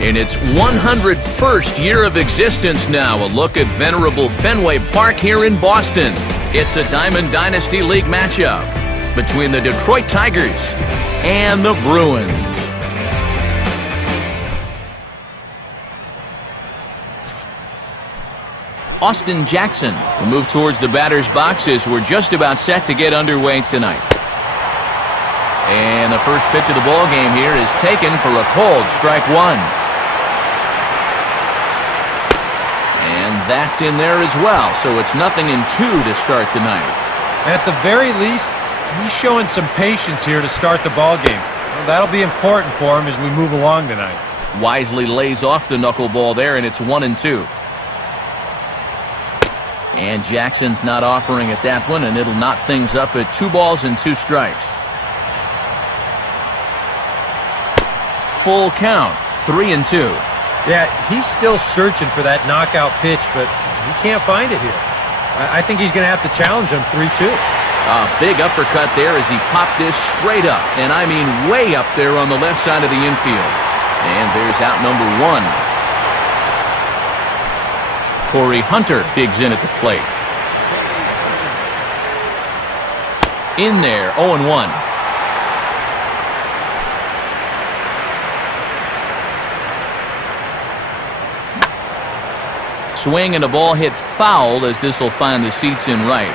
In its 101st year of existence now, a look at venerable Fenway Park here in Boston. It's a Diamond Dynasty League matchup between the Detroit Tigers and the Bruins. Austin Jackson will move towards the batter's box as we're just about set to get underway tonight. And the first pitch of the ball game here is taken for a cold strike one. And that's in there as well, so it's 0-2 to start the night. At the very least, he's showing some patience here to start the ball game. Well, that'll be important for him as we move along tonight. Wisely lays off the knuckleball there, and it's 1-2. And Jackson's not offering at that one, and it'll knot things up at 2 balls and 2 strikes. Full count, 3-2. Yeah, he's still searching for that knockout pitch, but he can't find it here. I think he's going to have to challenge him 3-2. A big uppercut there as he popped this straight up, and I mean way up there on the left side of the infield. And there's out number 1. Corey Hunter digs in at the plate. In there, 0-1. Swing and a ball hit foul as this will find the seats in right.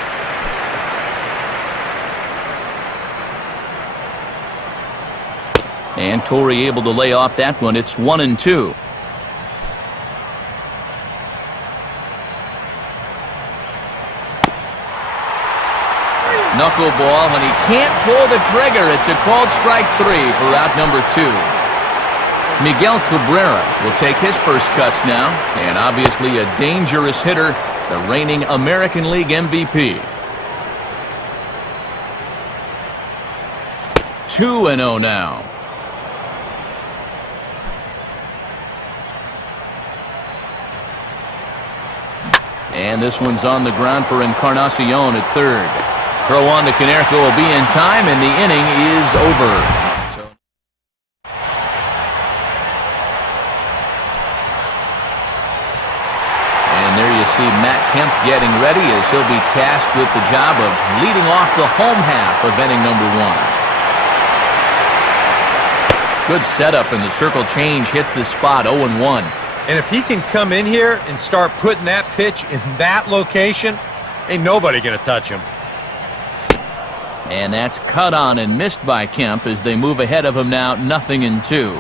And Torrey able to lay off that one. It's 1-2. Knuckleball, and he can't pull the trigger. It's a called strike 3 for out number 2. Miguel Cabrera will take his first cuts now, and obviously a dangerous hitter, the reigning American League MVP. 2-0 now. And this one's on the ground for Encarnacion at third. Throw on to Konerko will be in time, and the inning is over. See Matt Kemp getting ready as he'll be tasked with the job of leading off the home half of inning number 1. Good setup, and the circle change hits the spot. 0-1. And if he can come in here and start putting that pitch in that location, ain't nobody gonna touch him. And that's cut on and missed by Kemp as they move ahead of him now, 0-2.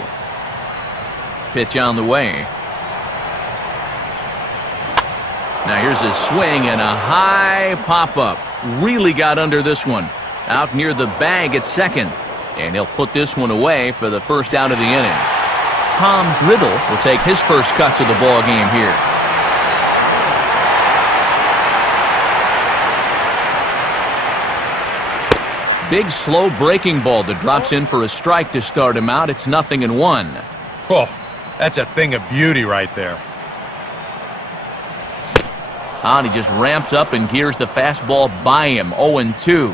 Pitch on the way. Now here's a swing and a high pop-up. Really got under this one. Out near the bag at second. And he'll put this one away for the first out of the inning. Tom Riddle will take his first cuts of the ball game here. Big slow breaking ball that drops in for a strike to start him out. It's 0-1. Oh, that's a thing of beauty right there. And he just ramps up and gears the fastball by him. 0-2.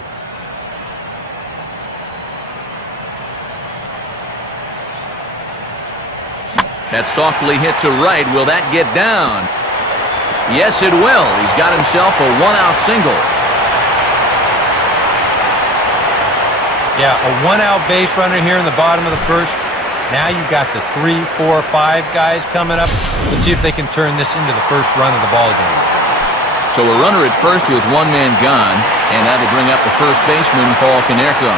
That softly hit to right. Will that get down? Yes, it will. He's got himself a 1-out single. Yeah, a 1-out base runner here in the bottom of the first. Now you've got the 3, 4, 5 guys coming up. Let's see if they can turn this into the first run of the ball game. So a runner at first with 1 man gone, and that'll bring up the first baseman, Paul Konerko.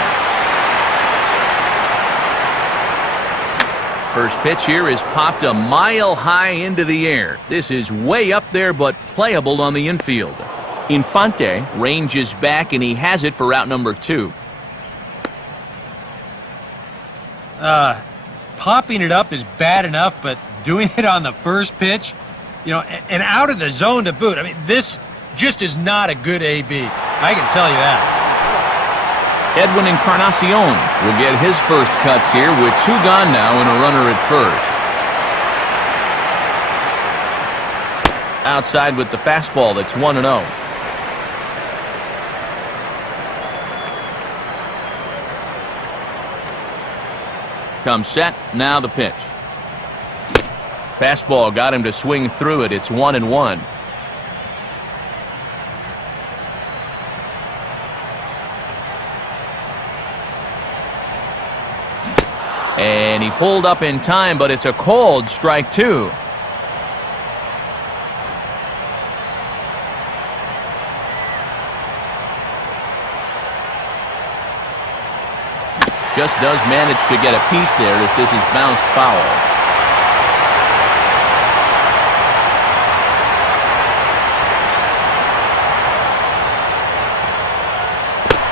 First pitch here is popped a mile high into the air. This is way up there, but playable on the infield. Infante ranges back, and he has it for out number 2. Popping it up is bad enough, but doing it on the first pitch, and out of the zone to boot. I mean, this just is not a good AB. I can tell you that. Edwin Encarnacion will get his first cuts here with 2 gone now and a runner at first. Outside with the fastball. That's 1-0. Comes set. Now the pitch. Fastball got him to swing through it. It's 1-1. And he pulled up in time, but it's a called strike 2. Just does manage to get a piece there as this is bounced foul.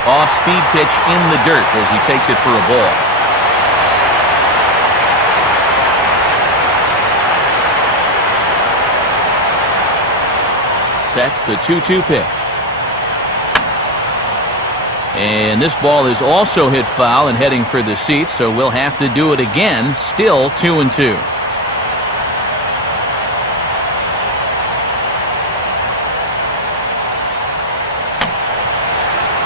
Off-speed pitch in the dirt as he takes it for a ball. Sets the 2-2 pitch. And this ball is also hit foul and heading for the seats, so we'll have to do it again. Still 2-2.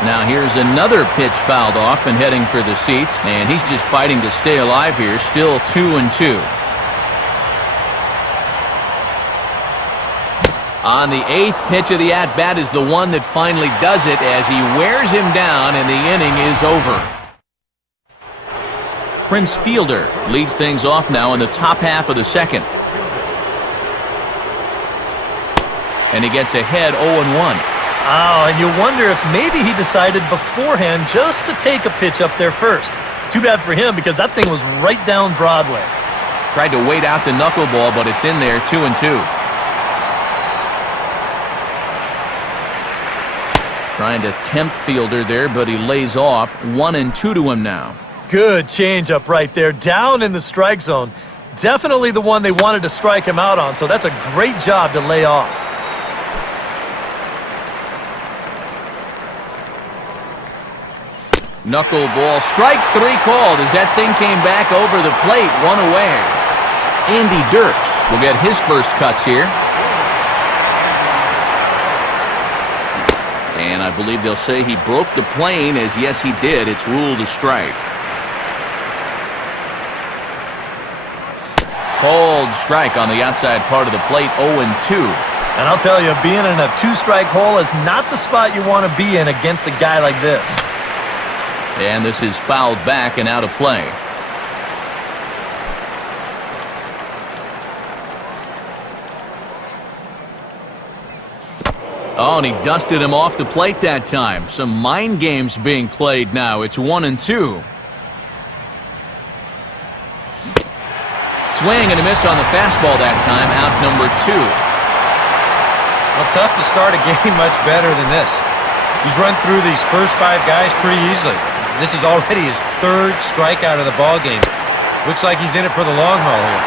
Now here's another pitch fouled off and heading for the seats, and he's just fighting to stay alive here. Still 2-2. On the 8th pitch of the at-bat is the one that finally does it as he wears him down and the inning is over. Prince Fielder leads things off now in the top half of the second. And he gets ahead 0-1. Oh, and you wonder if maybe he decided beforehand just to take a pitch up there first. Too bad for him because that thing was right down Broadway. Tried to wait out the knuckleball, but it's in there 2-2. Trying to tempt Fielder there, but he lays off. 1-2 to him now. Good changeup right there, down in the strike zone. Definitely the one they wanted to strike him out on, so that's a great job to lay off. Knuckleball, strike 3 called as that thing came back over the plate, 1 away. Andy Dirks will get his first cuts here. And I believe they'll say he broke the plane, as yes he did. It's ruled a strike. Called strike on the outside part of the plate, 0-2. And I'll tell you, being in a 2-strike hole is not the spot you want to be in against a guy like this. And this is fouled back and out of play. Oh, and he dusted him off the plate that time. Some mind games being played now. It's 1-2. Swing and a miss on the fastball that time. Out number 2. Well, it's tough to start a game much better than this. He's run through these first 5 guys pretty easily. This is already his 3rd strikeout of the ball game. Looks like he's in it for the long haul here.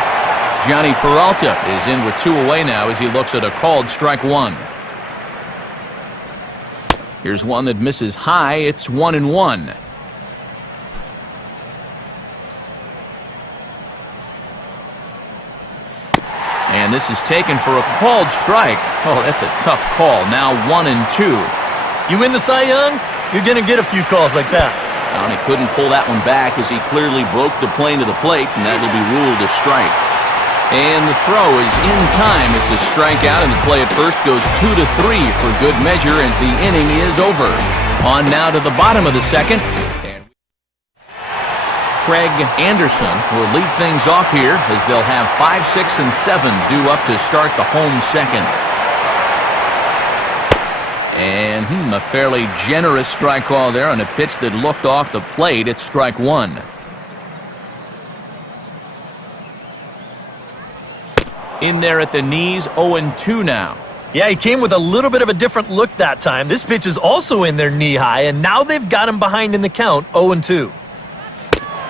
Johnny Peralta is in with 2 away now as he looks at a called strike 1. Here's one that misses high. It's 1-1. And this is taken for a called strike. Oh, that's a tough call. Now 1-2. You win the Cy Young, you're going to get a few calls like that. And he couldn't pull that one back as he clearly broke the plane to the plate, and that will be ruled a strike. And the throw is in time. It's a strikeout, and the play at first goes 2-3 for good measure as the inning is over. On now to the bottom of the second. Craig Anderson will lead things off here as they'll have 5, 6, and 7 due up to start the home second. And a fairly generous strike call there on a pitch that looked off the plate. It's strike 1. In there at the knees, 0-2 now. Yeah, he came with a little bit of a different look that time. This pitch is also in there knee-high, and now they've got him behind in the count, 0-2.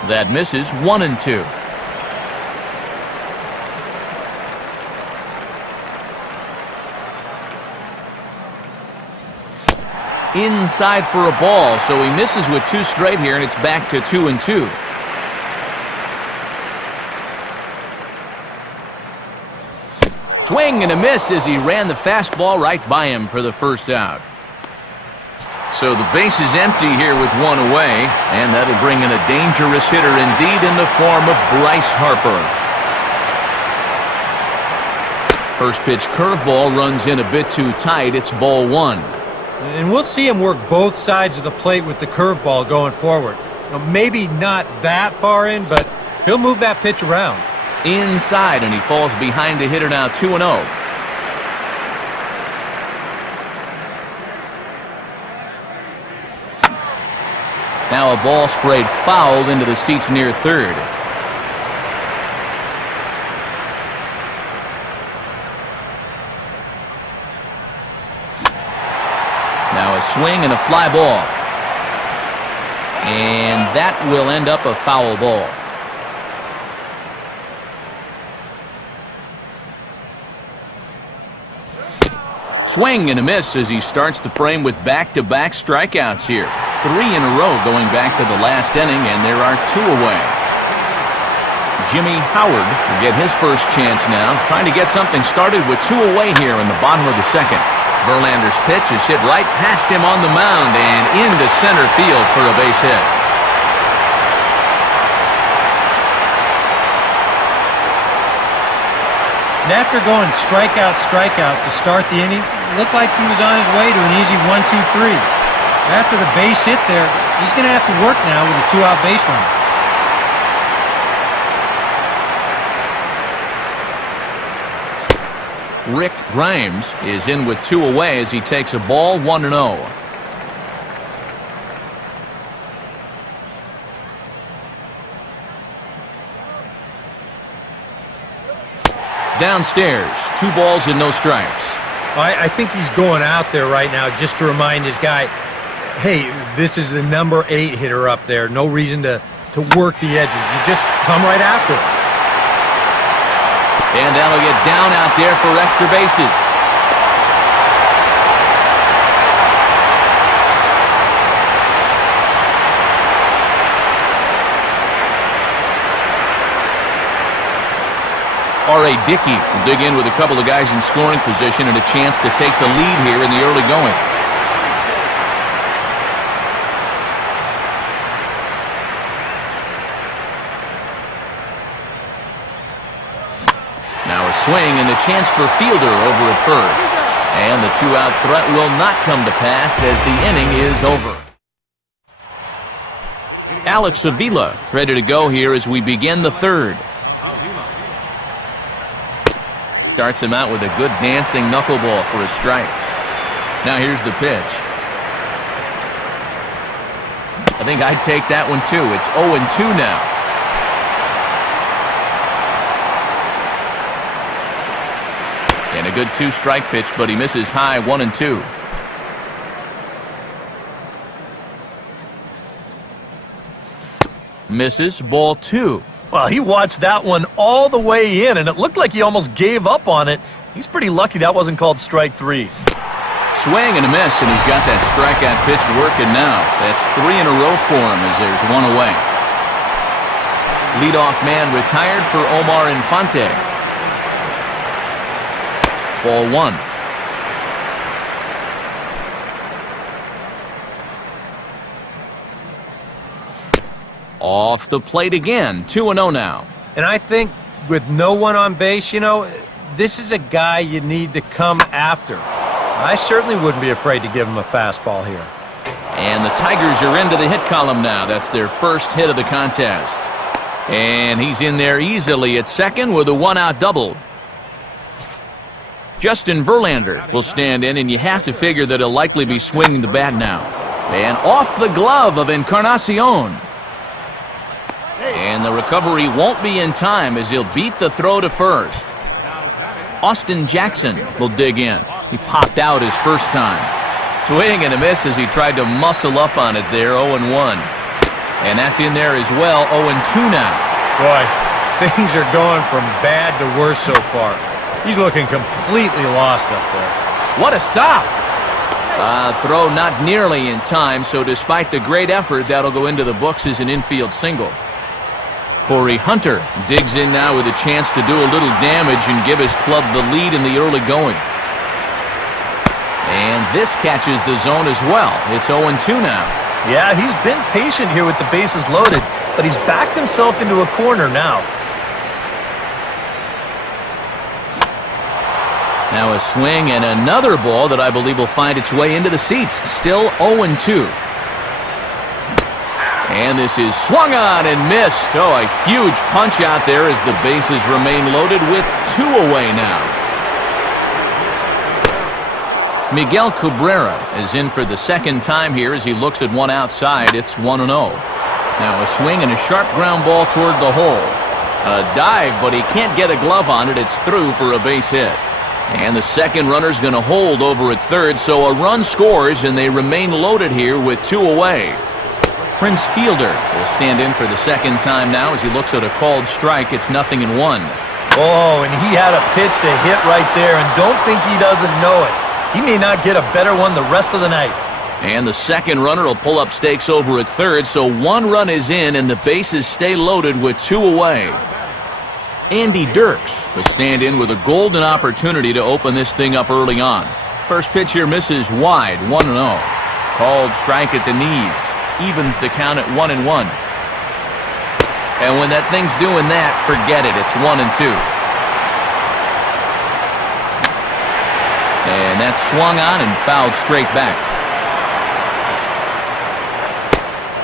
That misses, 1-2. Inside for a ball, so he misses with 2 straight here, and it's back to 2-2. Swing and a miss as he ran the fastball right by him for the first out. So the base is empty here with 1 away, and that'll bring in a dangerous hitter indeed in the form of Bryce Harper. First pitch curveball runs in a bit too tight. It's ball one. And we'll see him work both sides of the plate with the curveball going forward. Maybe not that far in, but he'll move that pitch around. Inside, and he falls behind the hitter now, 2-0. Now a ball sprayed foul into the seats near third. Now a swing and a fly ball. And that will end up a foul ball. Swing and a miss as he starts the frame with back-to-back strikeouts here. 3 in a row going back to the last inning, and there are 2 away. Jimmy Howard will get his first chance now, trying to get something started with 2 away here in the bottom of the second. Verlander's pitch is hit right past him on the mound and into center field for a base hit. And after going strikeout to start the inning, it looked like he was on his way to an easy 1-2-3. After the base hit there, he's going to have to work now with a 2-out base runner. Rick Grimes is in with 2 away as he takes a ball, 1-0. Downstairs, 2 balls and no strikes. I think he's going out there right now just to remind his guy, hey, this is the number 8 hitter up there. No reason to work the edges. You just come right after him. And that'll get down out there for extra bases. R.A. Dickey will dig in with a couple of guys in scoring position and a chance to take the lead here in the early going. Now a swing and a chance for Fielder over at first. And the 2-out threat will not come to pass as the inning is over. Alex Avila is ready to go here as we begin the third. Starts him out with a good dancing knuckleball for a strike. Now here's the pitch. I think I'd take that one too. It's 0-2 now. And a good 2-strike pitch, but he misses high, 1-2. Misses, ball 2. Well, he watched that one all the way in, and it looked like he almost gave up on it. He's pretty lucky that wasn't called strike 3. Swing and a miss, and he's got that strikeout pitch working now. That's 3 in a row for him as there's 1 away. Leadoff man retired for Omar Infante. Ball 1. Off the plate again, 2-0 now. And I think with no one on base, this is a guy you need to come after. I certainly wouldn't be afraid to give him a fastball here. And the Tigers are into the hit column now. That's their first hit of the contest. And he's in there easily at second with a 1-out double. Justin Verlander will stand in, and you have to figure that he'll likely be swinging the bat now. And off the glove of Encarnacion. And the recovery won't be in time as he'll beat the throw to first. Austin Jackson will dig in. He popped out his first time. Swing and a miss as he tried to muscle up on it there, 0-1. And that's in there as well, 0-2 now. Boy, things are going from bad to worse so far. He's looking completely lost up there. What a stop! Throw not nearly in time, so despite the great effort, that'll go into the books as an infield single. Corey Hunter digs in now with a chance to do a little damage and give his club the lead in the early going. And this catches the zone as well. It's 0-2 now. Yeah, he's been patient here with the bases loaded, but he's backed himself into a corner now. Now a swing and another ball that I believe will find its way into the seats. Still 0-2. And this is swung on and missed. Oh, a huge punch out there as the bases remain loaded with 2 away now. Miguel Cabrera is in for the second time here as he looks at one outside. It's 1-0. Now a swing and a sharp ground ball toward the hole. A dive, but he can't get a glove on it. It's through for a base hit. And the second runner's going to hold over at third, so a run scores and they remain loaded here with 2 away. Prince Fielder will stand in for the second time now as he looks at a called strike. It's 0-1. Oh, and he had a pitch to hit right there, and don't think he doesn't know it. He may not get a better one the rest of the night. And the second runner will pull up stakes over at third, so 1 run is in and the bases stay loaded with 2 away. Andy Dirks will stand in with a golden opportunity to open this thing up early on. First pitch here misses wide, 1-0. Called strike at the knees. Evens the count at 1-1. And when that thing's doing that, forget it. It's 1-2. And that's swung on and fouled straight back.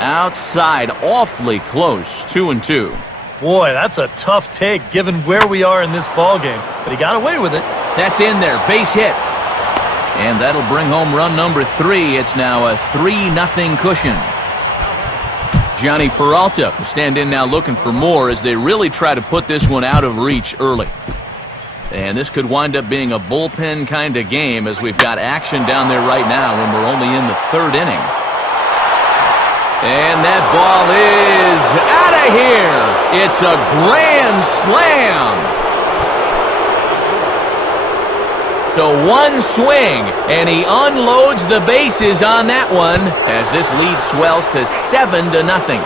Outside, awfully close, 2-2. Boy, that's a tough take given where we are in this ball game. But he got away with it. That's in there, base hit. And that'll bring home run number 3. It's now a 3-0 cushion. Johnny Peralta will stand in now looking for more as they really try to put this one out of reach early. And this could wind up being a bullpen kind of game as we've got action down there right now when we're only in the 3rd inning. And that ball is out of here. It's a grand slam. So one swing, and he unloads the bases on that one as this lead swells to 7-0.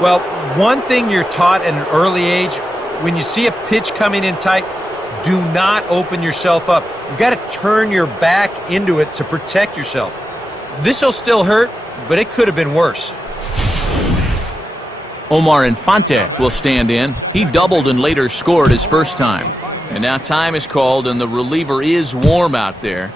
Well, one thing you're taught at an early age, when you see a pitch coming in tight, do not open yourself up. You've got to turn your back into it to protect yourself. This will still hurt, but it could have been worse. Omar Infante will stand in. He doubled and later scored his first time. And now time is called and the reliever is warm out there.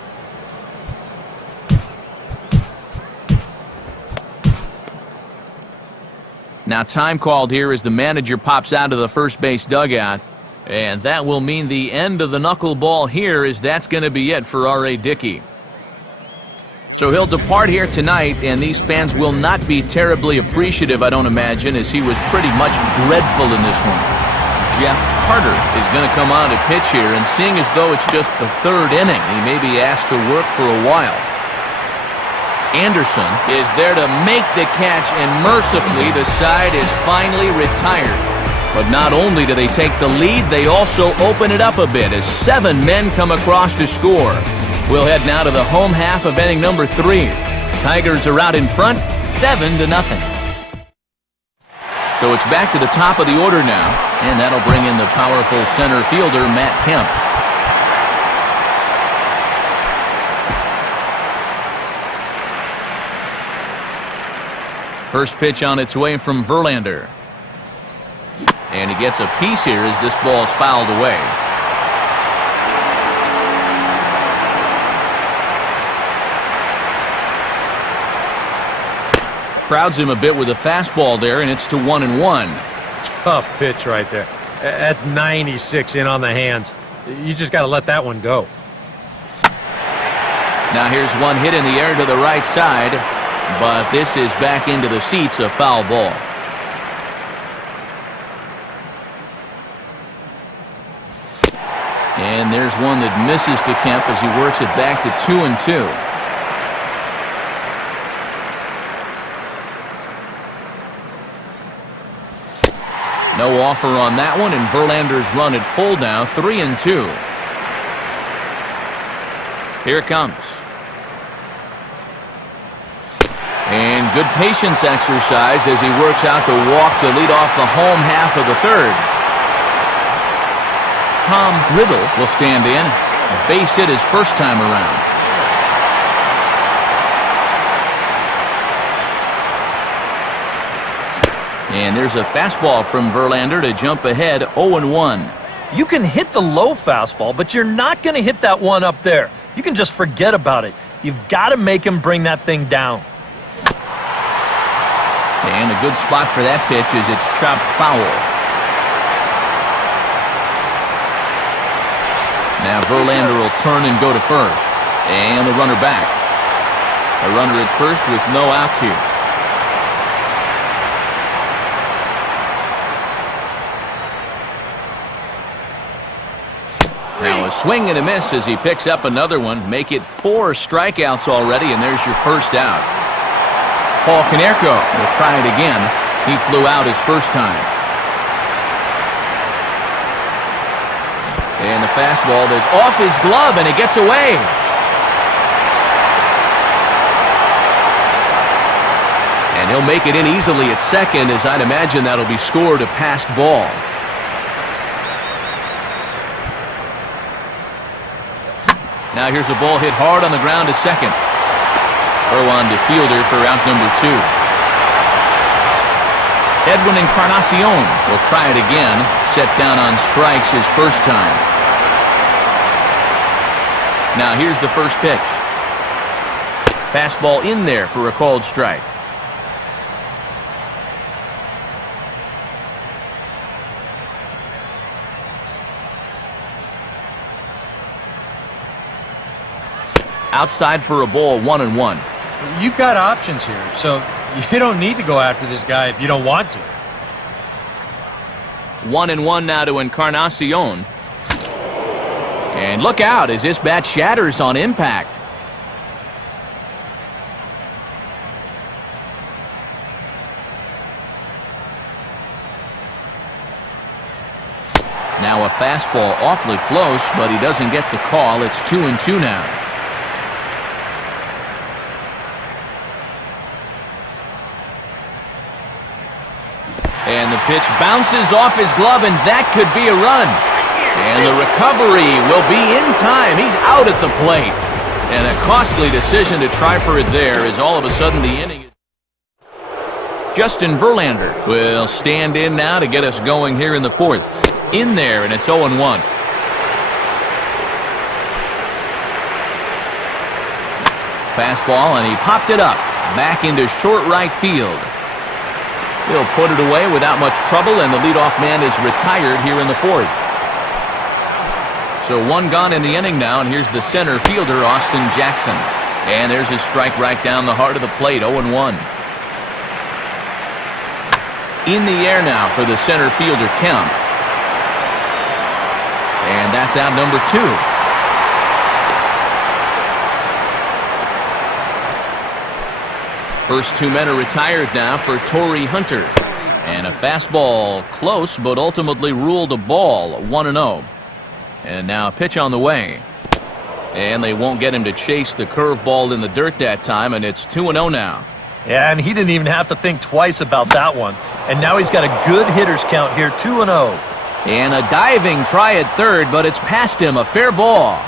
Now time called here as the manager pops out of the first base dugout. And that will mean the end of the knuckleball here as that's going to be it for R.A. Dickey. So he'll depart here tonight, and these fans will not be terribly appreciative, I don't imagine, as he was pretty much dreadful in this one. Jeff Carter is going to come on to pitch here, and seeing as though it's just the 3rd inning, he may be asked to work for a while. Anderson is there to make the catch, and mercifully the side is finally retired. But not only do they take the lead, they also open it up a bit as 7 men come across to score. We'll head now to the home half of inning number 3. Tigers are out in front, 7-0. So it's back to the top of the order now, and that'll bring in the powerful center fielder, Matt Kemp. First pitch on its way from Verlander. And he gets a piece here as this ball's fouled away. Crowds him a bit with a fastball there, and it's to 1-1. Tough pitch right there. That's 96 in on the hands. You just got to let that one go. Now here's one hit in the air to the right side, but this is back into the seats, a foul ball. And there's one that misses to Kemp as he works it back to 2-2. No offer on that one, and Verlander's run at full now, 3-2. Here it comes. And good patience exercised as he works out the walk to lead off the home half of the 3rd. Tom Riddle will stand in. A base hit his first time around. And there's a fastball from Verlander to jump ahead 0-1. You can hit the low fastball, but you're not going to hit that one up there. You can just forget about it. You've got to make him bring that thing down. And a good spot for that pitch is it's chopped foul. Now Verlander will turn and go to first. And the runner back. A runner at first with no outs here. Now a swing and a miss as he picks up another one. Make it 4 strikeouts already, and there's your first out. Paul Konerko will try it again. He flew out his first time. And the fastball is off his glove, and it gets away. And he'll make it in easily at second, as I'd imagine that'll be scored a passed ball. Now here's a ball hit hard on the ground to second. Throw on to fielder for out number 2. Edwin Encarnacion will try it again. Set down on strikes his first time. Now here's the first pitch. Fastball in there for a called strike. Outside for a ball, 1-1. You've got options here, so you don't need to go after this guy if you don't want to. 1-1 now to Encarnacion. And look out as this bat shatters on impact. Now a fastball awfully close, but he doesn't get the call. It's 2-2 now. And the pitch bounces off his glove, and that could be a run. And the recovery will be in time. He's out at the plate. And a costly decision to try for it there as all of a sudden the inning. Justin Verlander will stand in now to get us going here in the 4th. In there, and it's 0-1. Fastball, and he popped it up. Back into short right field. He'll put it away without much trouble, and the leadoff man is retired here in the 4th. So 1 gone in the inning now, and here's the center fielder, Austin Jackson. And there's his strike right down the heart of the plate, 0-1. In the air now for the center fielder, Kemp. And that's out number 2. First 2 men are retired now for Torrey Hunter. And a fastball close, but ultimately ruled a ball, 1-0. And now a pitch on the way. And they won't get him to chase the curveball in the dirt that time, and it's 2-0 now. Yeah, and he didn't even have to think twice about that one. And now he's got a good hitter's count here, 2-0. And a diving try at third, but it's past him, a fair ball.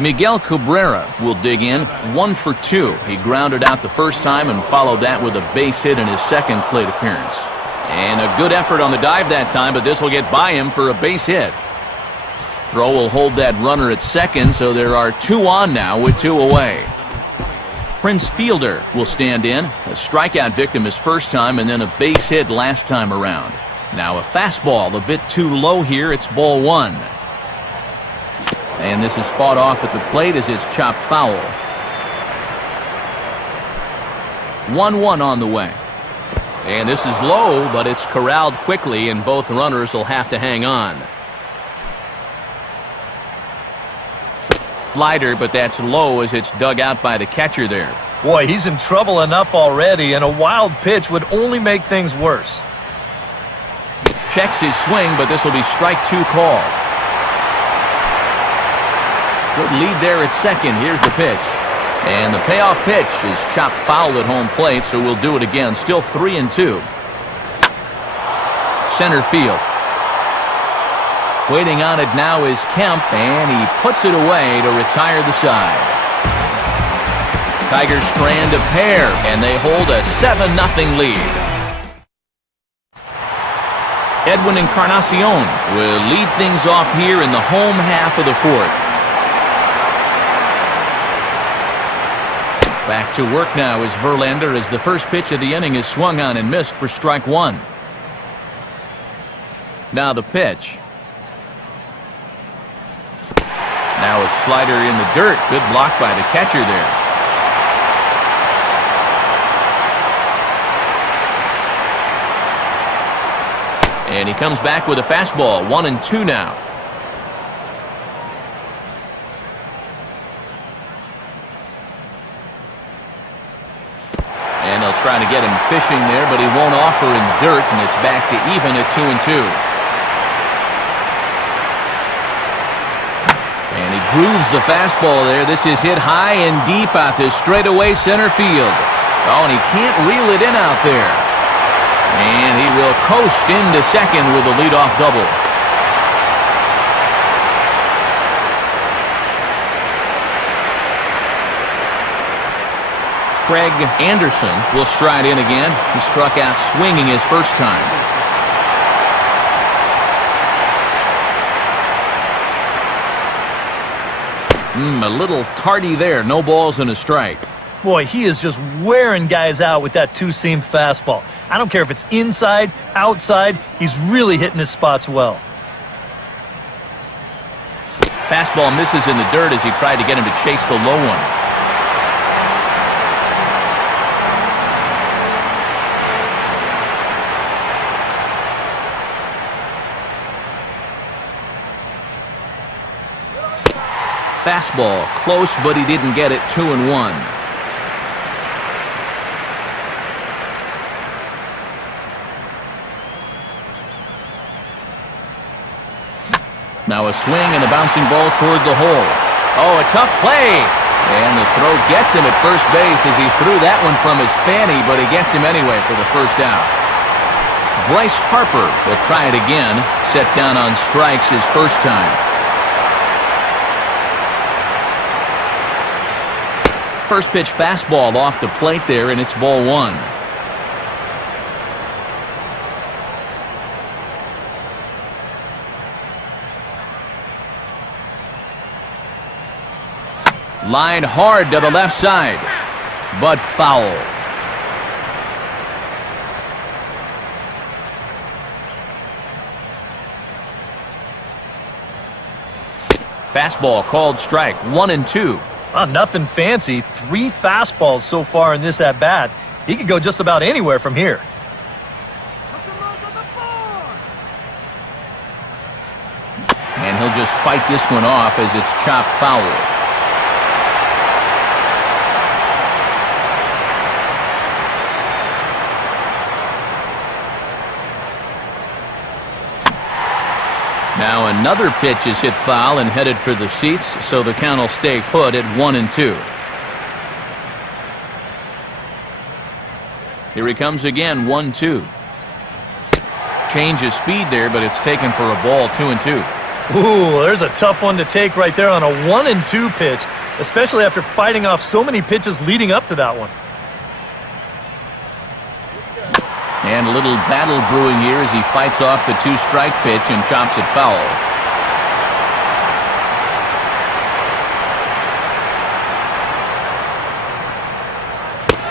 Miguel Cabrera will dig in, 1 for 2. He grounded out the first time and followed that with a base hit in his second plate appearance. And a good effort on the dive that time, but this will get by him for a base hit. Throw will hold that runner at second, so there are 2 on now with 2 away. Prince Fielder will stand in. A strikeout victim his first time, and then a base hit last time around. Now a fastball a bit too low here. It's ball 1. And this is fought off at the plate as it's chopped foul. 1-1 on the way. And this is low, but it's corralled quickly, and both runners will have to hang on. Slider, but that's low as it's dug out by the catcher there. Boy, he's in trouble enough already, and a wild pitch would only make things worse. Checks his swing, but this will be strike 2 called. Good lead there at second. Here's the pitch. And the payoff pitch is chopped foul at home plate, so we'll do it again. Still 3-2. Center field. Waiting on it now is Kemp, and he puts it away to retire the side. Tigers strand a pair, and they hold a 7-0 lead. Edwin Encarnacion will lead things off here in the home half of the fourth. Back to work now is Verlander as the first pitch of the inning is swung on and missed for strike one. Now the pitch. Now a slider in the dirt. Good block by the catcher there. And he comes back with a fastball. 1-2 now. And they'll try to get him fishing there, but he won't offer in dirt, and it's back to even at 2-2. And he grooves the fastball there. This is hit high and deep out to straightaway center field. Oh, and he can't reel it in out there. And he will coast into second with a leadoff double. Craig Anderson will stride in again. He struck out swinging his first time. A little tardy there. No balls and a strike. Boy, he is just wearing guys out with that two-seam fastball. I don't care if it's inside, outside, he's really hitting his spots well. Fastball misses in the dirt as he tried to get him to chase the low one. Fastball close, but he didn't get it. 2-1. Now a swing and a bouncing ball toward the hole. Oh, a tough play. And the throw gets him at first base as he threw that one from his fanny, but he gets him anyway for the first out. Bryce Harper will try it again. Set down on strikes his first time. First pitch fastball off the plate there, and it's ball one. Line hard to the left side, but foul. Fastball called strike. 1-2. Nothing fancy. 3 fastballs so far in this at-bat. He could go just about anywhere from here. And he'll just fight this one off as it's chopped foul. Now another pitch is hit foul and headed for the seats, so the count will stay put at 1-2. Here he comes again, 1-2. Change of speed there, but it's taken for a ball. 2-2. Ooh, there's a tough one to take right there on a 1-2 pitch, especially after fighting off so many pitches leading up to that one. And a little battle brewing here as he fights off the 2-strike pitch and chops it foul.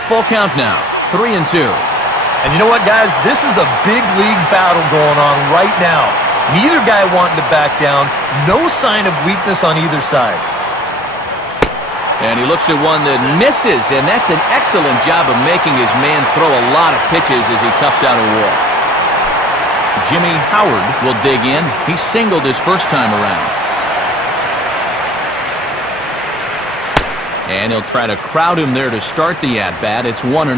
Full count now, 3-2. And you know what, guys? This is a big league battle going on right now. Neither guy wanting to back down. No sign of weakness on either side. And he looks at one that misses, and that's an excellent job of making his man throw a lot of pitches as he toughs out a walk. Jimmy Howard will dig in. He singled his first time around. And he'll try to crowd him there to start the at-bat. It's 1-0.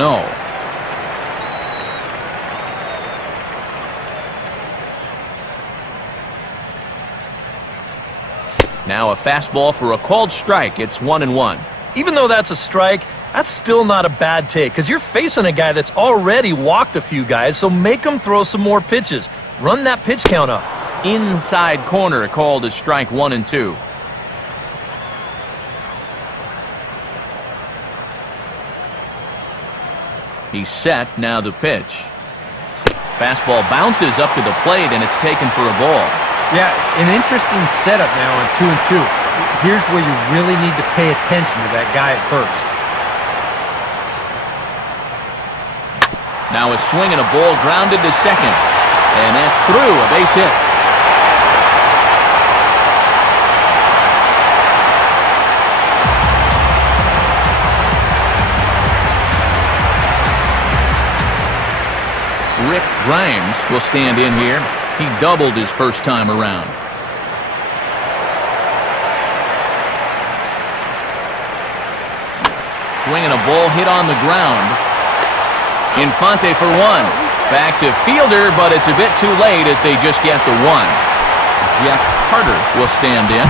Now a fastball for a called strike. It's 1-1. Even though that's a strike, that's still not a bad take because you're facing a guy that's already walked a few guys, so make him throw some more pitches. Run that pitch count up. Inside corner called as strike 1-2. He's set, now the pitch. Fastball bounces up to the plate, and it's taken for a ball. Yeah, an interesting setup now on 2-2. Here's where you really need to pay attention to that guy at first. Now a swing and a ball grounded to second. And that's through, a base hit. Rick Grimes will stand in here. He doubled his first time around. Swing and a ball hit on the ground. Infante for one. Back to fielder, but it's a bit too late as they just get the one. Jeff Carter will stand in.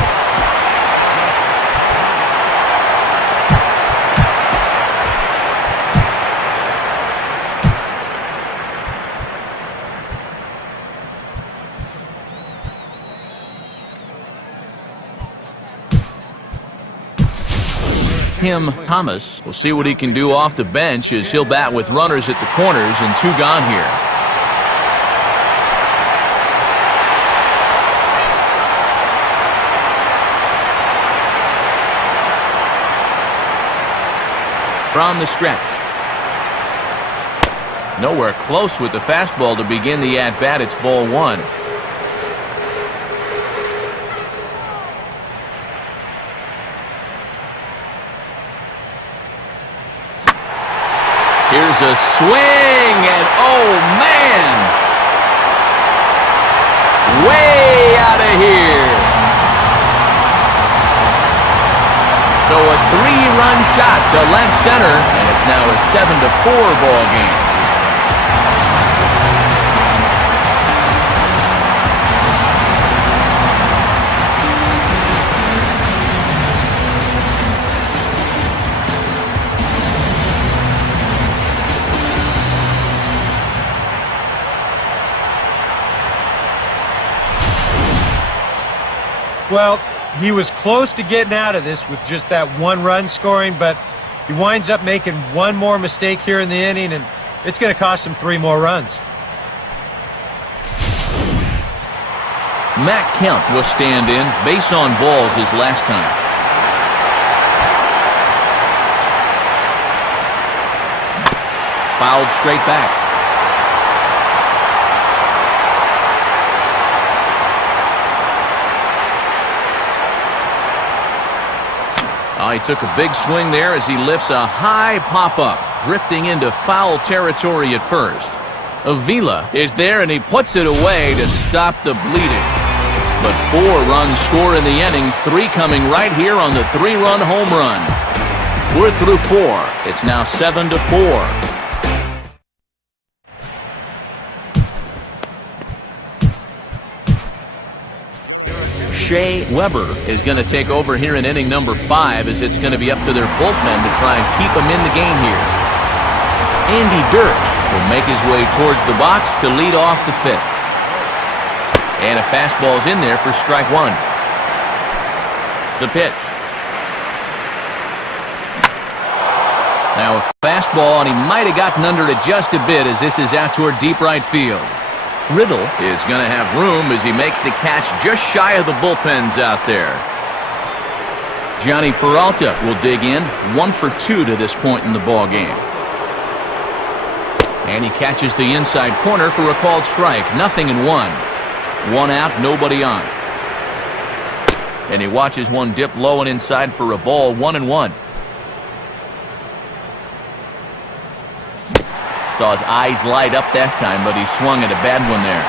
Tim Thomas will see what he can do off the bench as he'll bat with runners at the corners and 2 gone here. From the stretch. Nowhere close with the fastball to begin the at-bat. It's ball 1. Here's a swing, and oh man! Way out of here! So a 3-run shot to left center, and it's now a 7-4 ball game. Well, he was close to getting out of this with just that 1 run scoring, but he winds up making one more mistake here in the inning, and it's going to cost him 3 more runs. Matt Kemp will stand in. Base on balls his last time. Fouled straight back. Oh, he took a big swing there as he lifts a high pop-up, drifting into foul territory at first. Avila is there, and he puts it away to stop the bleeding. But 4 runs score in the inning, 3 coming right here on the 3-run home run. We're through 4. It's now 7-4. Shea Weber is going to take over here in inning number 5 as it's going to be up to their bullpen to try and keep them in the game here. Andy Dirks will make his way towards the box to lead off the 5th. And a fastball's in there for strike 1. The pitch. Now a fastball, and he might have gotten under it just a bit as this is out toward deep right field. Riddle is going to have room as he makes the catch just shy of the bullpens out there. Johnny Peralta will dig in, 1 for 2 to this point in the ball game. And he catches the inside corner for a called strike. 0-1. 1 out, nobody on. And he watches one dip low and inside for a ball. 1-1. Saw his eyes light up that time, but he swung at a bad one there.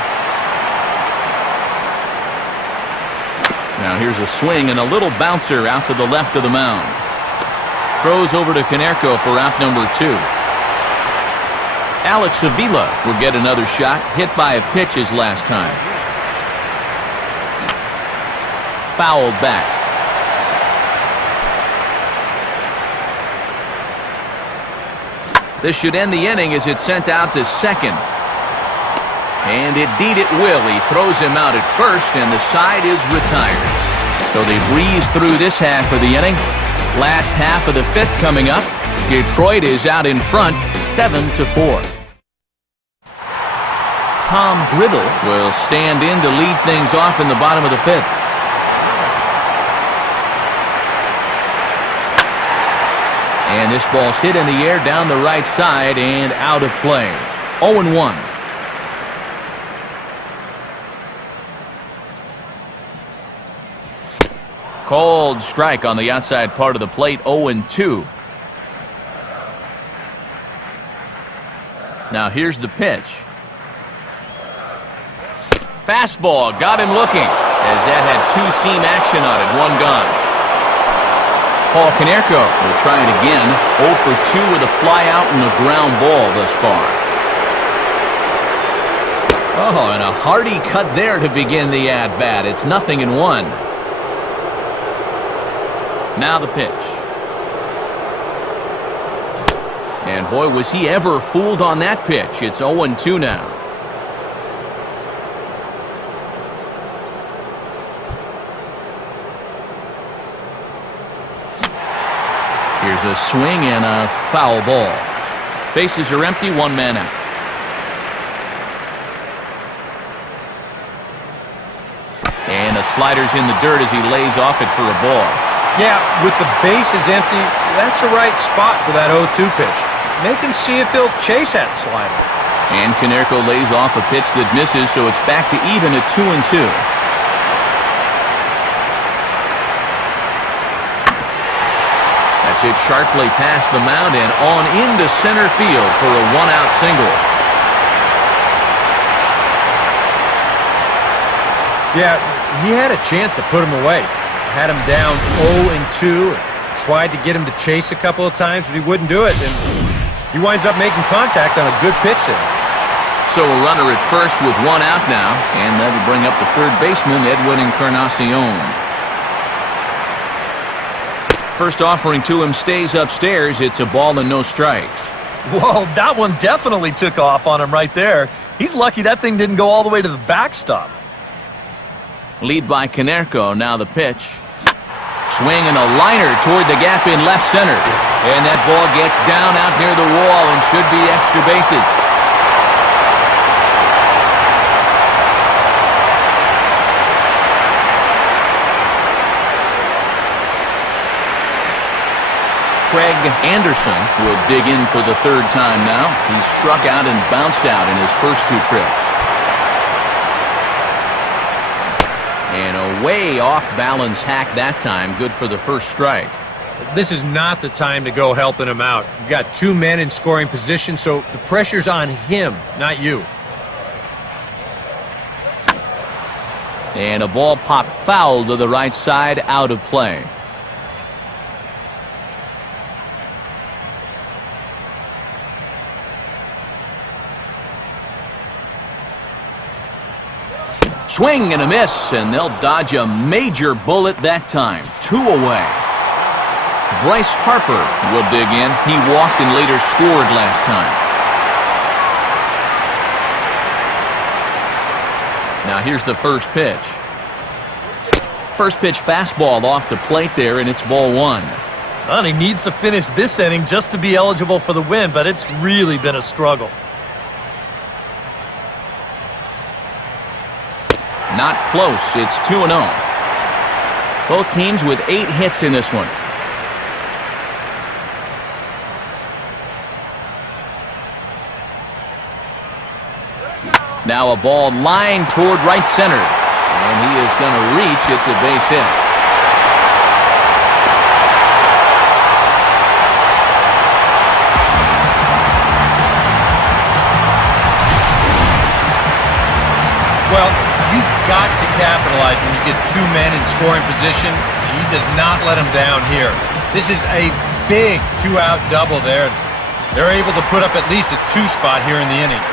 Now here's a swing and a little bouncer out to the left of the mound. Throws over to Konerko for out number 2. Alex Avila will get another shot, hit by a pitch his last time. Fouled back. This should end the inning as it's sent out to second. And indeed it will. He throws him out at first, and the side is retired. So they breeze through this half of the inning. Last half of the 5th coming up. Detroit is out in front, 7-4. Tom Riddle will stand in to lead things off in the bottom of the 5th. And this ball's hit in the air down the right side and out of play. 0-1. Called strike on the outside part of the plate. 0-2. Now here's the pitch. Fastball got him looking as that had two-seam action on it. One gone. Paul Konerko will try it again. 0 for 2 with a fly out and a ground ball thus far. Oh, and a hearty cut there to begin the at-bat. It's 0-1. Now the pitch. And boy, was he ever fooled on that pitch. It's 0-2 now. Here's a swing and a foul ball. Bases are empty, one man out. And the slider's in the dirt as he lays off it for a ball. Yeah, with the bases empty, that's the right spot for that 0-2 pitch. Make him see if he'll chase that slider. And Konerko lays off a pitch that misses, so it's back to even at 2-2. That's hit sharply past the mound and on into center field for a one-out single. Yeah, he had a chance to put him away. Had him down 0-2 and tried to get him to chase a couple of times, but he wouldn't do it, and he winds up making contact on a good pitch there. So a runner at first with one out now, and that'll bring up the third baseman, Edwin Encarnacion. First offering to him stays upstairs. It's a ball and no strikes. Whoa, that one definitely took off on him right there. He's lucky that thing didn't go all the way to the backstop. Lead by Konerko. Now the pitch. Swing and a liner toward the gap in left center. And that ball gets down out near the wall and should be extra bases. Craig Anderson will dig in for the third time now. He struck out and bounced out in his first two trips. And a way off-balance hack that time. Good for the first strike. This is not the time to go helping him out. You've got two men in scoring position, so the pressure's on him, not you. And a ball popped foul to the right side, out of play. Swing and a miss, and they'll dodge a major bullet that time. 2 away. Bryce Harper will dig in. He walked and later scored last time. Now here's the first pitch. First pitch fastball off the plate there, and it's ball 1. Well, he needs to finish this inning just to be eligible for the win, but it's really been a struggle. Not close. It's 2-0. Both teams with 8 hits in this one. Now a ball lined toward right center. And he is going to reach. It's a base hit. Well, you've got to capitalize when you get two men in scoring position. He does not let them down here. This is a big 2-out double there. They're able to put up at least a 2 spot here in the inning.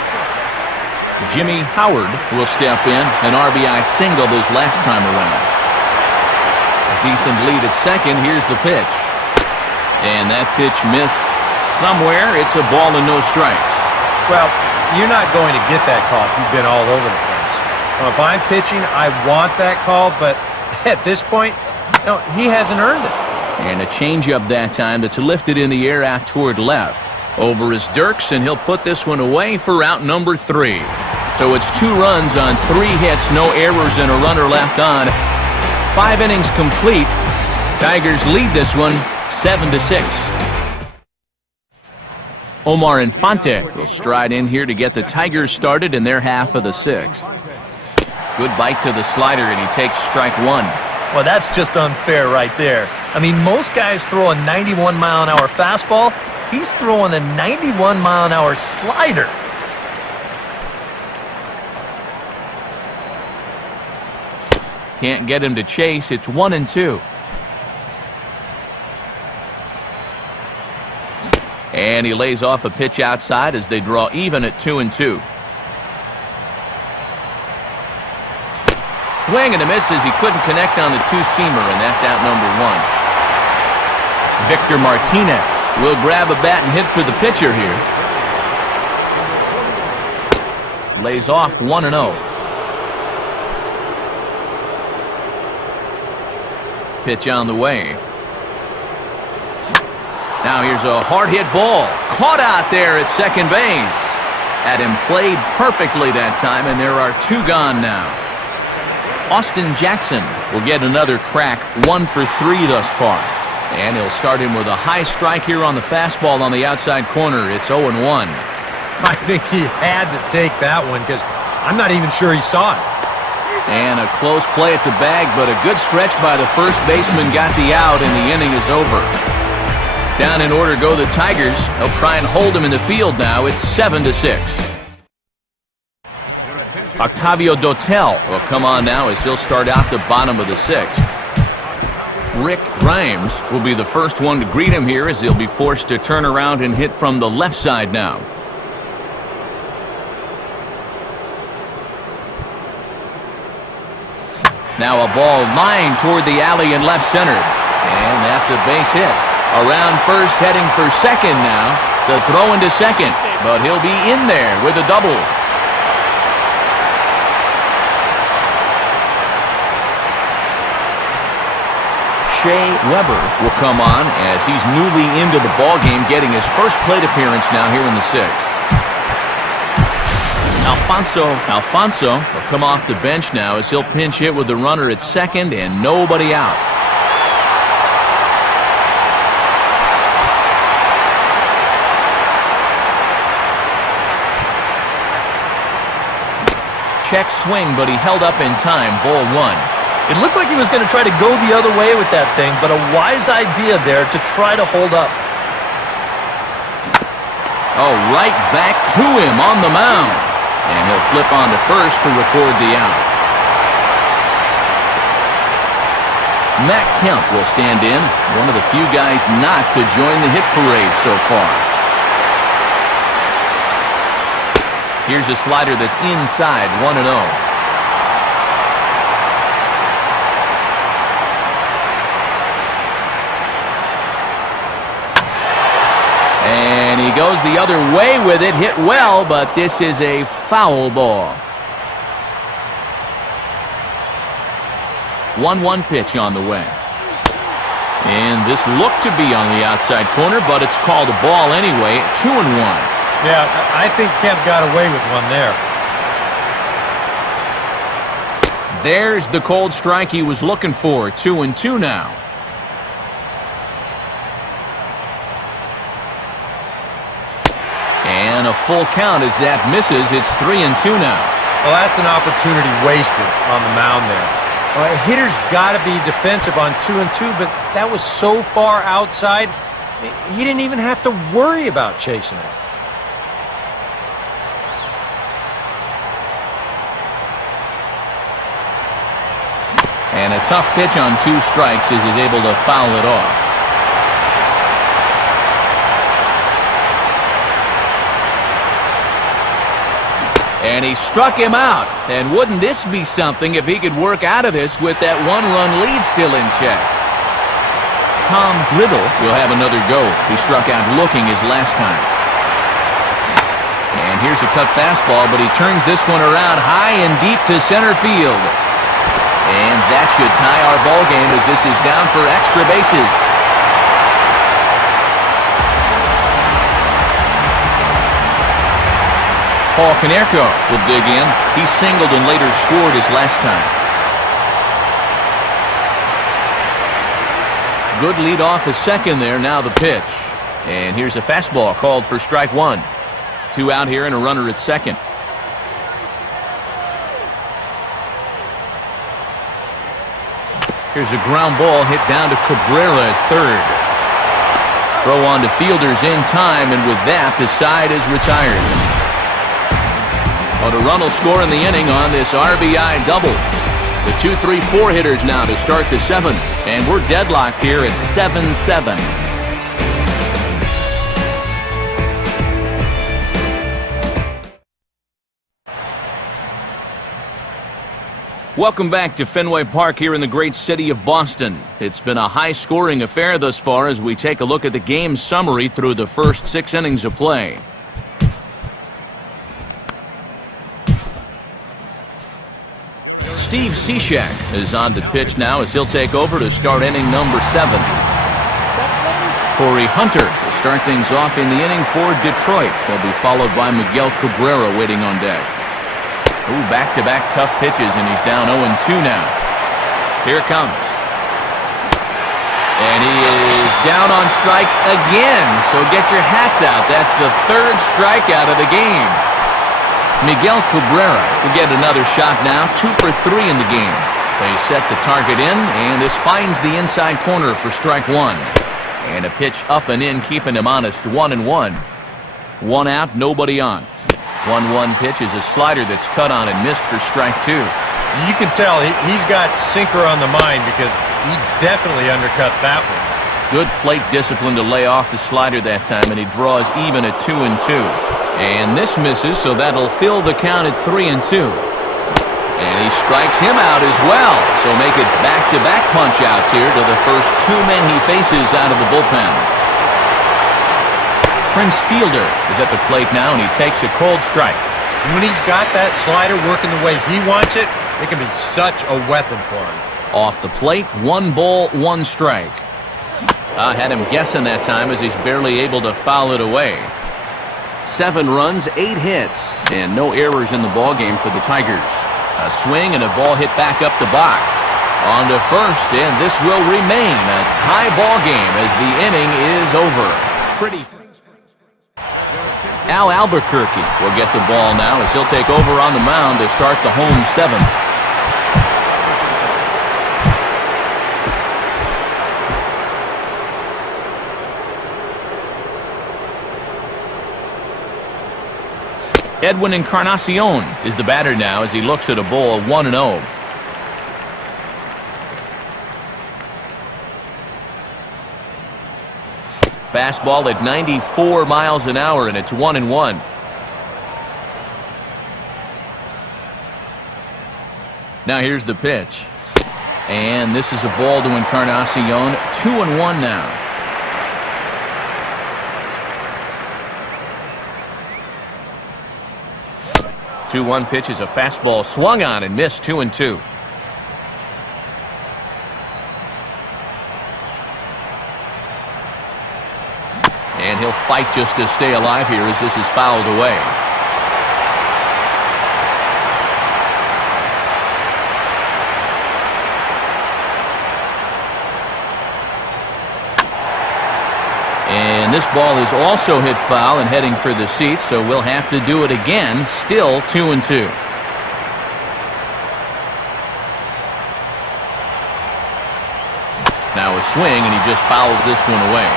Jimmy Howard will step in. An RBI single his last time around. A decent lead at second. Here's the pitch. And that pitch missed somewhere. It's a ball and no strikes. Well, you're not going to get that call if you've been all over the place. Well, if I'm pitching, I want that call, but at this point, no, he hasn't earned it. And a changeup that time that's lifted in the air out toward left. Over his Dirks, and he'll put this one away for out number 3. So it's 2 runs on 3 hits, no errors, and a runner left on. 5 innings complete. Tigers lead this one 7-6. Omar Infante will stride in here to get the Tigers started in their half of the 6th. Good bite to the slider, and he takes strike 1. Well, that's just unfair right there. I mean, most guys throw a 91-mile-an-hour fastball. He's throwing a 91-mile-an-hour slider. Can't get him to chase. It's 1-2. And he lays off a pitch outside as they draw even at 2-2. Swing and a miss as he couldn't connect on the 2-seamer, and that's out number 1. Victor Martinez will grab a bat and hit for the pitcher here. Lays off 1-0. Pitch on the way. Now here's a hard-hit ball. Caught out there at second base. Had him played perfectly that time, and there are 2 gone now. Austin Jackson will get another crack, 1 for 3 thus far. And he'll start him with a high strike here on the fastball on the outside corner. It's 0-1. I think he had to take that one because I'm not even sure he saw it. And a close play at the bag, but a good stretch by the first baseman got the out, and the inning is over. Down in order go the Tigers. They'll try and hold him in the field now. It's 7-6. Octavio Dotel will come on now as he'll start out the bottom of the 6th. Rick Grimes will be the first one to greet him here as he'll be forced to turn around and hit from the left side now. Now a ball lined toward the alley in left center. And that's a base hit. Around first, heading for second now. The throw into second, but he'll be in there with a double. Shea Weber will come on as he's newly into the ballgame, getting his first plate appearance now here in the 6th. Alfonso will come off the bench now as he'll pinch hit with the runner at second and nobody out. Check swing, but he held up in time. Ball 1. It looked like he was going to try to go the other way with that thing, but a wise idea there to try to hold up. Oh, right back to him on the mound. And he'll flip on to first to record the out. Matt Kemp will stand in, one of the few guys not to join the hit parade so far. Here's a slider that's inside, 1-0. And he goes the other way with it, hit well, but this is a foul ball. 1-1 pitch on the way. And this looked to be on the outside corner, but it's called a ball anyway, 2-1. Yeah, I think Kemp got away with one there. There's the cold strike he was looking for, 2-2 now. And a full count as that misses. It's 3-2 now. Well, that's an opportunity wasted on the mound there. All right, hitter's got to be defensive on 2-2, but that was so far outside, he didn't even have to worry about chasing it. And a tough pitch on 2 strikes as he's able to foul it off. And he struck him out. And wouldn't this be something if he could work out of this with that 1-run lead still in check? Tom Riddle will have another go. He struck out looking his last time. And here's a cut fastball, but he turns this one around high and deep to center field. And that should tie our ball game as this is down for extra bases. Paul Konerko will dig in. He singled and later scored his last time. Good lead off his second there. Now the pitch. And here's a fastball called for strike one. 2 out here and a runner at second. Here's a ground ball hit down to Cabrera at third. Throw on to fielders in time, and with that, the side is retired. But a run will score in the inning on this RBI double. The 2-3-4 hitters now to start the seventh, and we're deadlocked here at 7-7. Welcome back to Fenway Park here in the great city of Boston. It's been a high-scoring affair thus far as we take a look at the game summary through the first 6 innings of play. Steve Cishek is on to pitch now as he'll take over to start inning number 7. Torrey Hunter will start things off in the inning for Detroit. He'll be followed by Miguel Cabrera waiting on deck. Ooh, back-to-back tough pitches, and he's down 0-2 now. Here it comes. And he is down on strikes again, so get your hats out. That's the 3rd strikeout of the game. Miguel Cabrera will get another shot now, 2 for 3 in the game. They set the target in, and this finds the inside corner for strike one. And a pitch up and in, keeping him honest, 1-1. 1 out, nobody on. 1-1 pitch is a slider that's cut on and missed for strike 2. You can tell he's got sinker on the mind because he definitely undercut that one. Good plate discipline to lay off the slider that time, and he draws even at 2-2. And this misses, so that'll fill the count at 3-2. And he strikes him out as well. So make it back-to-back punch-outs here to the first 2 men he faces out of the bullpen. Prince Fielder is at the plate now, and he takes a cold strike. When he's got that slider working the way he wants it, it can be such a weapon for him. Off the plate, 1 ball, 1 strike. I had him guessing that time as he's barely able to foul it away. 7 runs, 8 hits, and no errors in the ballgame for the Tigers. A swing and a ball hit back up the box. On to first, and this will remain a tie ball game as the inning is over. Pretty. Al Albuquerque will get the ball now as he'll take over on the mound to start the home 7th. Edwin Encarnacion is the batter now as he looks at a ball 1-0. Fastball at 94 miles an hour, and it's 1-1. Now here's the pitch. And this is a ball to Encarnacion. 2-1 now. The 2-1 pitch is a fastball swung on and missed. 2-2. And he'll fight just to stay alive here as this is fouled away. And this ball is also hit foul and heading for the seats, so we'll have to do it again. Still 2-2. Now a swing, and he just fouls this one away.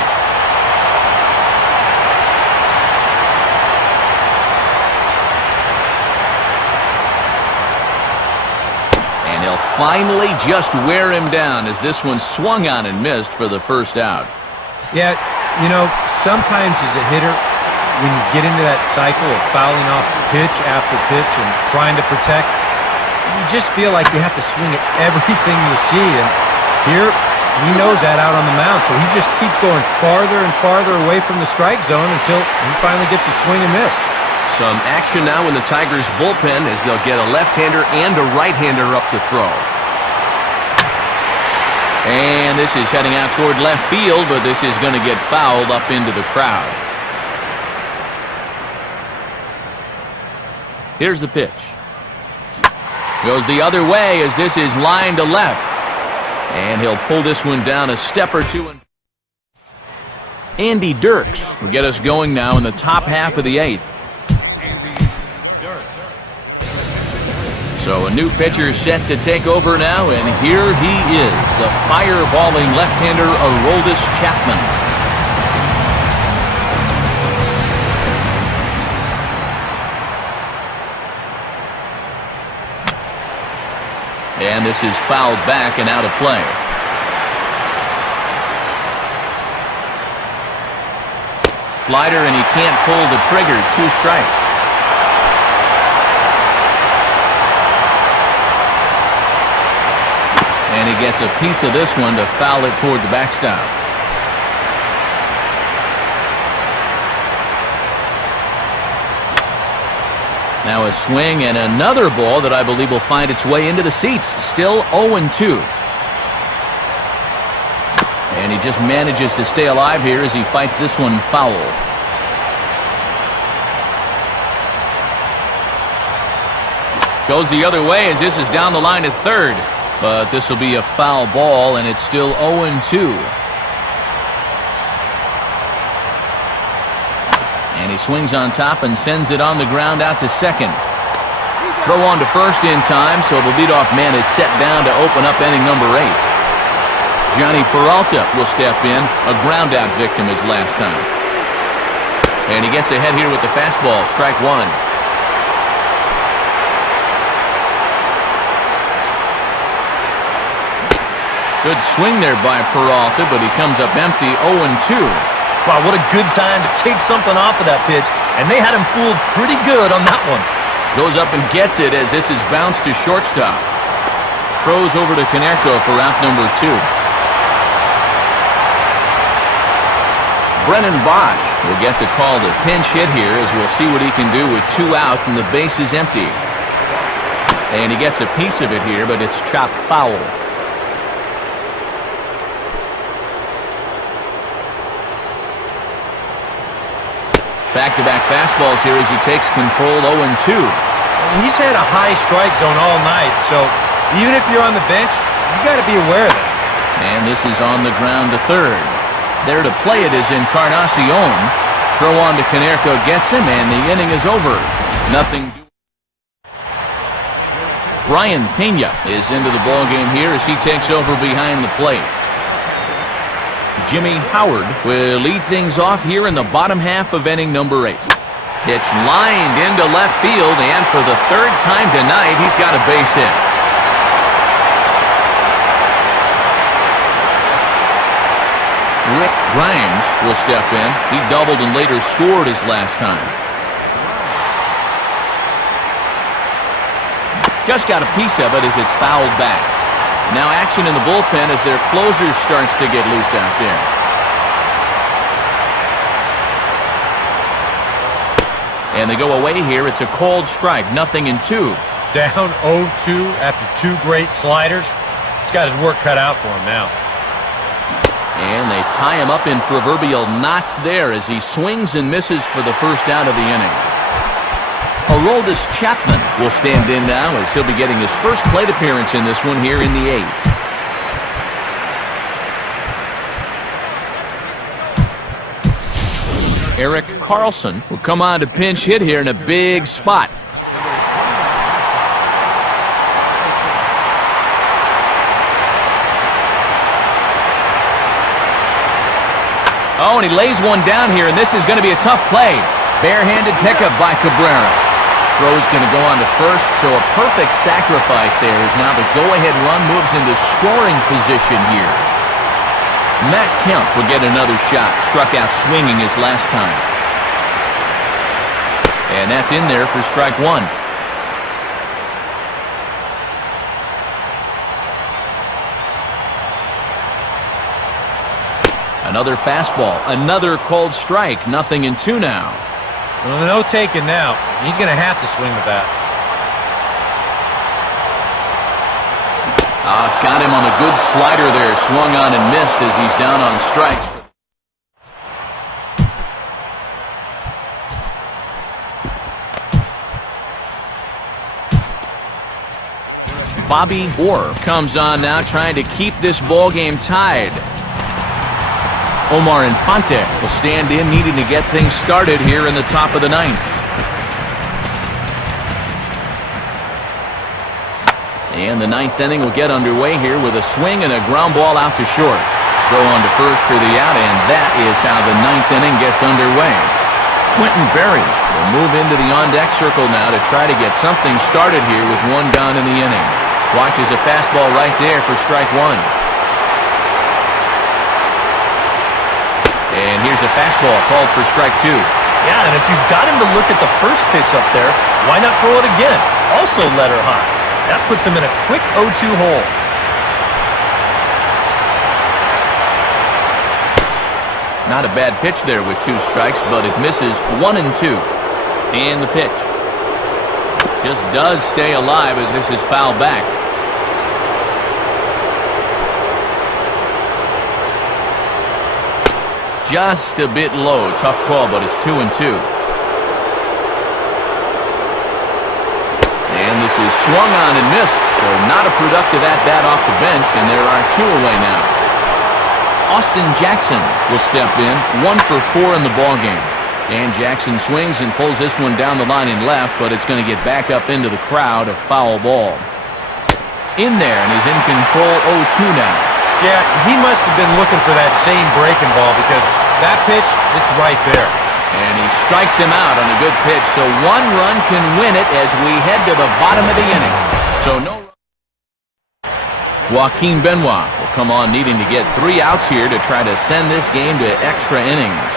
Finally just wear him down as this one swung on and missed for the first out. Yeah, you know, sometimes as a hitter, when you get into that cycle of fouling off pitch after pitch and trying to protect, you just feel like you have to swing at everything you see. And here, he knows that out on the mound, so he just keeps going farther and farther away from the strike zone until he finally gets a swing and miss. Some action now in the Tigers' bullpen as they'll get a left-hander and a right-hander up to throw. And this is heading out toward left field, but this is going to get fouled up into the crowd. Here's the pitch. Goes the other way as this is line to left. And he'll pull this one down a step or two. Andy Dirks will get us going now in the top half of the 8th. So a new pitcher set to take over now, and here he is, the fireballing left-hander Aroldis Chapman. And this is fouled back and out of play. Slider, and he can't pull the trigger. 2 strikes. And he gets a piece of this one to foul it toward the backstop. Now a swing and another ball that I believe will find its way into the seats. Still 0-2. And he just manages to stay alive here as he fights this one foul. Goes the other way as this is down the line at third. But this will be a foul ball, and it's still 0-2. And he swings on top and sends it on the ground out to second. Throw on to first in time, so the leadoff man is set down to open up inning number 8. Johnny Peralta will step in, a ground-out victim his last time. And he gets ahead here with the fastball, strike 1. Good swing there by Peralta, but he comes up empty, 0-2. Wow, what a good time to take something off of that pitch, and they had him fooled pretty good on that one. Goes up and gets it as this is bounced to shortstop. Throws over to Konerko for out number 2. Brennan Bosch will get the call to pinch hit here as we'll see what he can do with 2 out and the base is empty. And he gets a piece of it here, but it's chopped foul. Back-to-back fastballs here as he takes control, 0-2. He's had a high strike zone all night, so even if you're on the bench, you got to be aware of that. And this is on the ground to third. There to play it is Encarnacion. Throw on to Konerko gets him, and the inning is over. Nothing. Brian Pena is into the ballgame here as he takes over behind the plate. Jimmy Howard will lead things off here in the bottom half of inning number 8. Pitch lined into left field, and for the 3rd time tonight, he's got a base hit. Rick Grimes will step in. He doubled and later scored his last time. Just got a piece of it as it's fouled back. Now action in the bullpen as their closer starts to get loose out there. And they go away here. It's a called strike, 0-2. Down 0-2 after 2 great sliders. He's got his work cut out for him now. And they tie him up in proverbial knots there as he swings and misses for the first out of the inning. Aroldis Chapman will stand in now as he'll be getting his first plate appearance in this one here in the 8th. Eric Carlson will come on to pinch hit here in a big spot. Oh, and he lays one down here, and this is going to be a tough play. Barehanded pickup by Cabrera. Throw's going to go on to first, so a perfect sacrifice there as now the go-ahead run moves into scoring position here. Matt Kemp will get another shot. Struck out swinging his last time. And that's in there for strike 1. Another fastball, another called strike, 0-2 now. Well, no taking now. He's going to have to swing the bat. Got him on a good slider there. Swung on and missed as he's down on strikes. Bobby Orr comes on now, trying to keep this ball game tied. Omar Infante will stand in, needing to get things started here in the top of the ninth. And the ninth inning will get underway here with a swing and a ground ball out to short. Throw on to first for the out, and that is how the ninth inning gets underway. Quentin Berry will move into the on-deck circle now to try to get something started here with one gone in the inning. Watches a fastball right there for strike one. And here's a fastball called for strike two. Yeah, and if you've got him to look at the first pitch up there, why not throw it again? Also let her high. That puts him in a quick 0-2 hole. Not a bad pitch there with two strikes, but it misses 1-2. And the pitch just does stay alive as this is fouled back. Just a bit low. Tough call, but it's 2-2. And this is swung on and missed, so not a productive at-bat off the bench, and there are two away now. Austin Jackson will step in, 1 for 4 in the ballgame. And Jackson swings and pulls this one down the line and left, but it's going to get back up into the crowd, a foul ball. In there, and he's in control 0-2 now. Yeah, he must have been looking for that same breaking ball because that pitch, it's right there. And he strikes him out on a good pitch, so one run can win it as we head to the bottom of the inning. So no. Joaquin Benoit will come on needing to get 3 outs here to try to send this game to extra innings.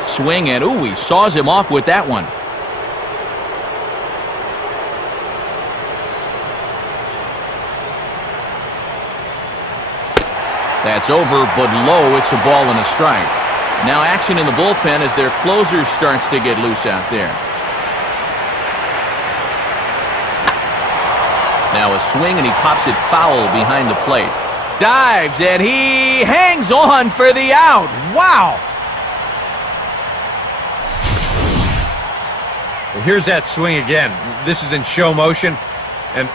Swing, and ooh, he saws him off with that one. That's over, but low. It's a ball and a strike. Now action in the bullpen as their closer starts to get loose out there. Now a swing, and he pops it foul behind the plate. Dives, and he hangs on for the out. Wow! Well, here's that swing again. This is in show motion, and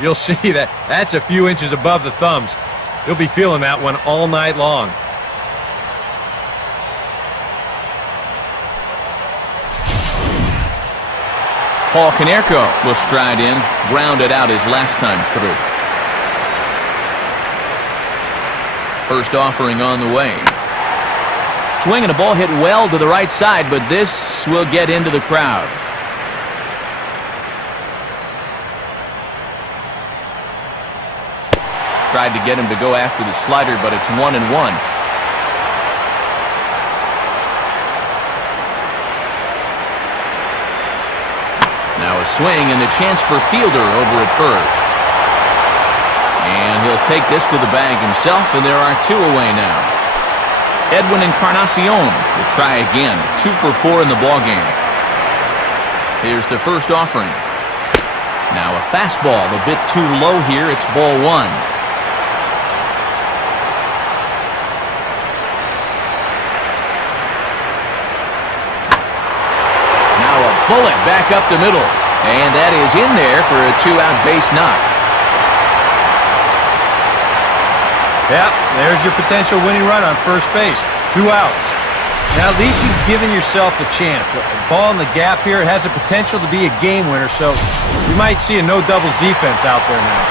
you'll see that that's a few inches above the thumbs. You'll be feeling that one all night long. Paul Konerko will stride in, grounded out his last time through. First offering on the way. Swing and a ball hit well to the right side, but this will get into the crowd. Tried to get him to go after the slider, but it's 1-1. Now a swing and the chance for Fielder over at first. And he'll take this to the bag himself, and there are 2 away now. Edwin Encarnacion will try again. 2 for 4 in the ballgame. Here's the first offering. Now a fastball a bit too low here. It's ball 1. Bullet back up the middle, and that is in there for a 2-out base knock. Yep, there's your potential winning run on first base. 2 outs. Now at least you've given yourself a chance. A ball in the gap here has the potential to be a game winner, so we might see a no-doubles defense out there now.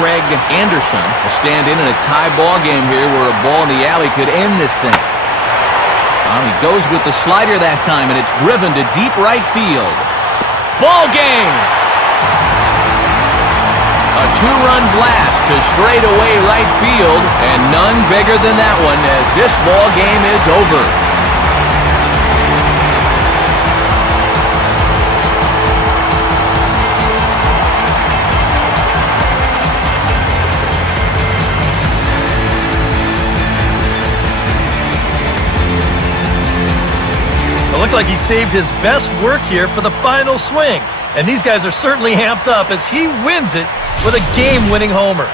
Craig Anderson will stand in a tie ball game here where a ball in the alley could end this thing. He goes with the slider that time, and it's driven to deep right field. Ball game! A 2-run blast to straightaway right field, and none bigger than that one as this ball game is over. Looked like he saved his best work here for the final swing. And these guys are certainly amped up as he wins it with a game-winning homer.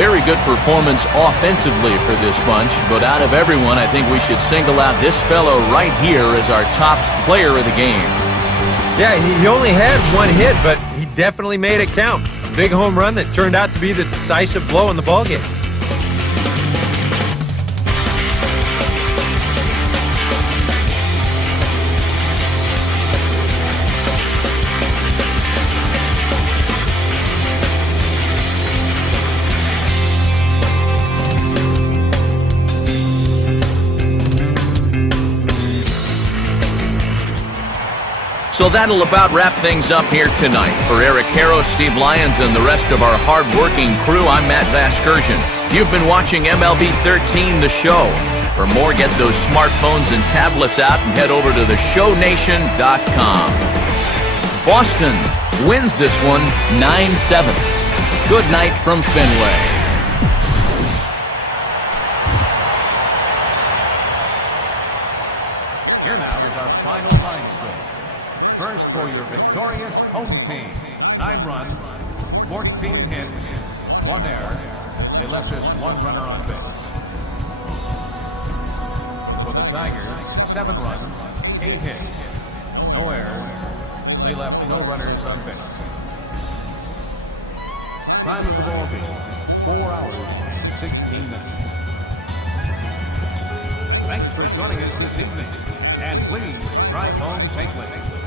very good performance offensively for this bunch, but out of everyone, I think we should single out this fellow right here as our top player of the game. Yeah, he only had one hit, but he definitely made it count. A big home run that turned out to be the decisive blow in the ballgame. So that'll about wrap things up here tonight. For Eric Harrow, Steve Lyons, and the rest of our hard-working crew, I'm Matt Vasgersian. You've been watching MLB 13, the show. For more, get those smartphones and tablets out and head over to theshownation.com. Boston wins this one 9-7. Good night from Fenway. Here now is our final line score. First for your victorious home team. 9 runs, 14 hits, 1 error. They left just 1 runner on base. For the Tigers, 7 runs, 8 hits, no errors. They left no runners on base. Time of the ball game, 4 hours and 16 minutes. Thanks for joining us this evening. And please drive home safely.